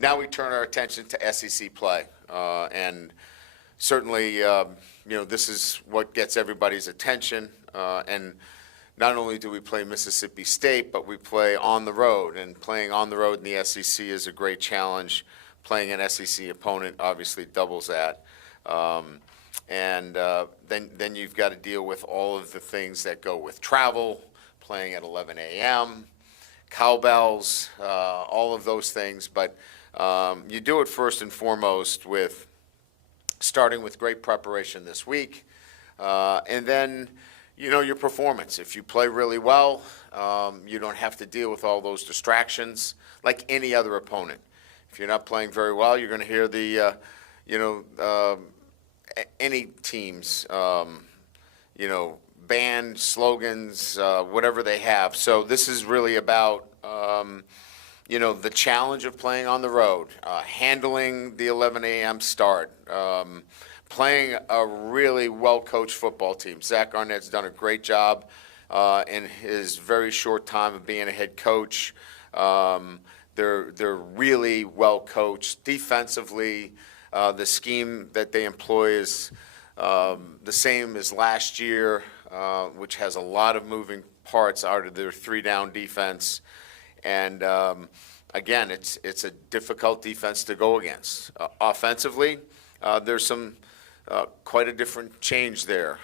now we turn our attention to SEC play, and certainly, this is what gets everybody's attention. And not only do we play Mississippi State, but we play on the road, and playing on the road in the SEC is a great challenge. Playing an SEC opponent obviously doubles that. Then you've got to deal with all of the things that go with travel, playing at 11 a.m., cowbells, all of those things. But you do it first and foremost with starting with great preparation this week, and then your performance. If you play really well, you don't have to deal with all those distractions like any other opponent. If you're not playing very well, you're going to hear the any teams band slogans, whatever they have. So this is really about the challenge of playing on the road, handling the 11 a.m. start, playing a really well-coached football team. Zach Arnett's done a great job in his very short time of being a head coach. They're really well-coached defensively. The scheme that they employ is the same as last year, which has a lot of moving parts out of their three-down defense. And again, it's a difficult defense to go against. Offensively, there's some quite a different change there.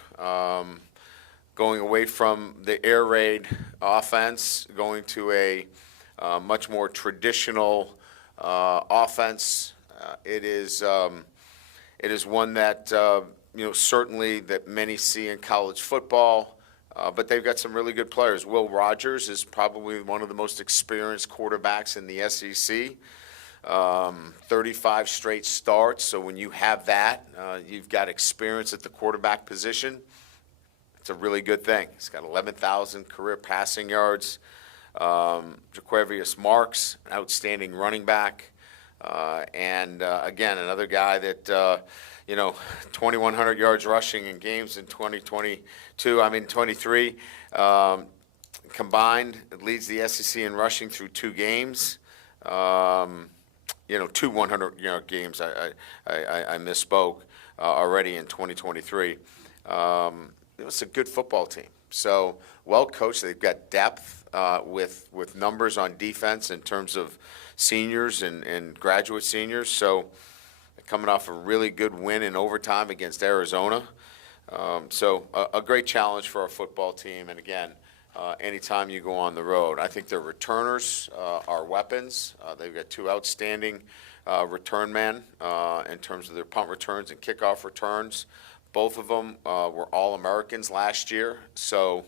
Going away from the air raid offense, going to a much more traditional offense. It is one that certainly that many see in college football. But they've got some really good players. Will Rogers is probably one of the most experienced quarterbacks in the SEC. 35 straight starts. So when you have that, you've got experience at the quarterback position. It's a really good thing. He's got 11,000 career passing yards. Jaquavius Marks, an outstanding running back. And again, another guy that, 2,100 yards rushing in games in 23. Combined, it leads the SEC in rushing through 2 games. 2 100-yard games. I misspoke already in 2023. It's a good football team. So well coached. They've got depth with numbers on defense in terms of seniors and graduate seniors. So coming off a really good win in overtime against Arizona. So a great challenge for our football team. And again, anytime you go on the road, I think their returners are weapons. They've got 2 outstanding return men in terms of their punt returns and kickoff returns. Both of them were All-Americans last year. So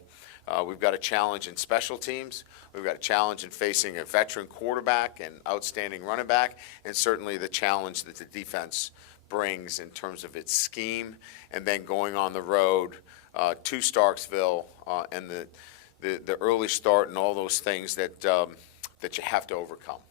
we've got a challenge in special teams. We've got a challenge in facing a veteran quarterback and outstanding running back, and certainly the challenge that the defense brings in terms of its scheme, and then going on the road to Starksville and the early start and all those things that you have to overcome.